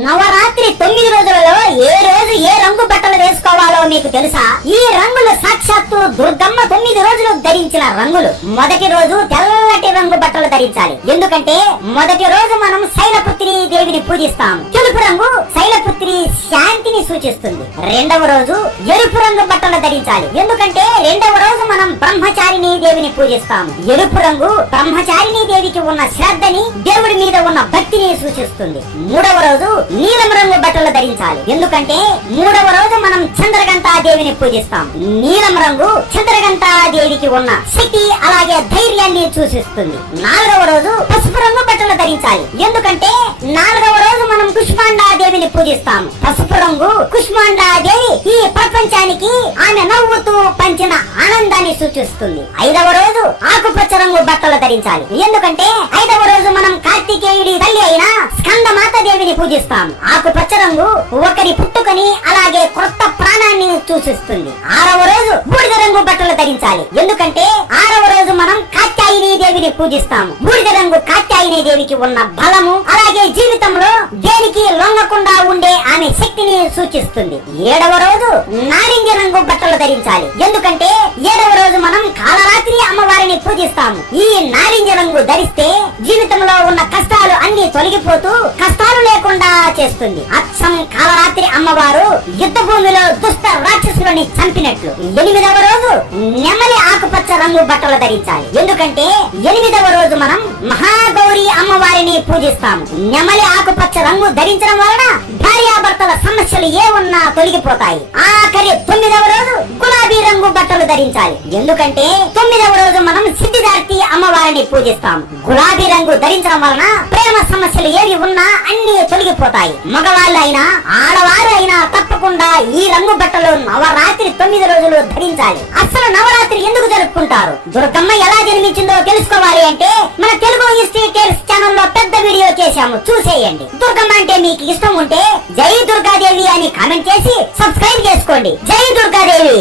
నవరాత్రి 9 రోజులలో ఏ రోజు ఏ రంగు బట్టలు వేసుకోవాలో మీకు తెలుసా? ఈ రంగులు సాక్షాత్తు దుర్గమ్మ 9 రోజులు ధరించిన రంగులు. మొదటి రోజు తెల్లటి రంగు బట్టలు ధరించాలి. ఎందుకంటే మొదటి రోజు మనం శైలపుత్రి దేవిని పూజిస్తాం. తెలుపు రంగు శైలపుత్రి శాంతిని సూచిస్తుంది. రెండవ రోజు ఎరుపు రంగు బట్టలు ధరించాలి. ఎందుకంటే రెండవ రోజు మనం బ్రహ్మచారిణి దేవిని పూజిస్తాం. ఎరుపు రంగు బ్రహ్మచారిణి దేవికి ఉన్న శ్రద్ధని, దేవుడి మీద ఉన్న భక్తిని సూచిస్తుంది. మూడవ రోజు నీలం రంగు బట్టలు ధరించాలి. ఎందుకంటే మూడవ రోజు మనం చంద్రగంటా దేవిని పూజిస్తాం. నీలం రంగు చంద్రగంటా దేవికి ఉన్న శక్తి అలాగే ధైర్యాన్ని సూచిస్తుంది. నాలుగవ రోజు పసుపు రంగు బట్టలు ధరించాలి. ఎందుకంటే నాలుగవ రోజు మనం కుష్మాండా దేవిని పూజిస్తాం. పసుపు రంగు కుష్మాండా దేవి ఈ ప్రపంచానికి ఆమె నవ్వుతూ పంచిన ఆనందాన్ని సూచిస్తుంది. ఐదవ రోజు ఆకుపచ్చ రంగు బట్టలు ధరించాలి. ఎందుకంటే ఐదవ రోజు మనం కార్తికేయుడి తల్లి అయిన స్కందమాత దేవిని పూజిస్తాం. ఆకుపచ్చ రంగు ఒకరి పుట్టుకని అలాగే కొత్త ప్రాణాన్ని సూచిస్తుంది. ఆరవ రోజు బూడిద రంగు బట్టలు ధరించాలి. ఎందుకంటే ఆరవ రోజు మనం కాత్యాయని దేవిని పూజిస్తాము. బూడిద రంగు కాత్యాయని దేవికి ఉన్న బలము అలాగే జీవితంలో దేనికి లొంగకుండా ఉండే ఆమె శక్తిని సూచిస్తుంది. ఏడవ రోజు నారింజ రంగు బట్టలు ధరించాలి. ఎందుకంటే ఏడవ రోజు మనం కాళరాత్రి అమ్మవారిని పూజిస్తాము. ఈ నారింజ రంగు ధరిస్తే జీవితంలో ఉన్న కష్టాలు అన్ని తొలగిపోతూ కష్టాలు లేకుండా చేస్తుంది. అచ్చం కాళరాత్రి అమ్మవారు యుద్ధ భూమిలో దుష్ట రాక్షసులని చంపినట్లు. ఎనిమిదవ రోజు నెమలి ఆకుపచ్చ రంగు బట్టలు ధరించాలి. ఎందుకంటే ఎనిమిదవ రోజు మనం మహాగౌరి అమ్మవారిని పూజిస్తాము. నెమలి ఆకుపచ్చ రంగు ధరించడం వలన భార్యాభర్తల సమస్యలు ఏ ఉన్నా తొలగిపోతాయి. ఆఖరి 9వ రోజు గులాబీ రంగు బట్టలు ధరించాలి. ఎందుకంటే 9వ రోజు మనం సిద్ధిదార్తి అమ్మవారిని పూజిస్తాం. గులాబీ రంగు ధరించడం వలన ప్రేమ సమస్యలు ఏవి ఉన్నా అన్ని తొలగిపోతాయి. మగవాళ్ళు అయినా ఆడవారు అయినా తప్పకుండా ఈ రంగు బట్టలు నవరాత్రి 9 రోజులు ధరించాలి. అసలు నవరాత్రి ఎందుకు జరుపుకుంటారు? దుర్గమ్మ ఎలా జన్మించిందో తెలుసుకోవాలి అంటే మన తెలుగు హిస్టరీ టేల్స్ ఛానల్లో పెద్ద వీడియో చేశాము, చూసేయండి. దుర్గమ్మ అంటే మీకు ఇష్టం ఉంటే జై దుర్గాదేవి అని కామెంట్ చేసి సబ్స్క్రైబ్ చేసుకోండి. జై దుర్గాదేవి.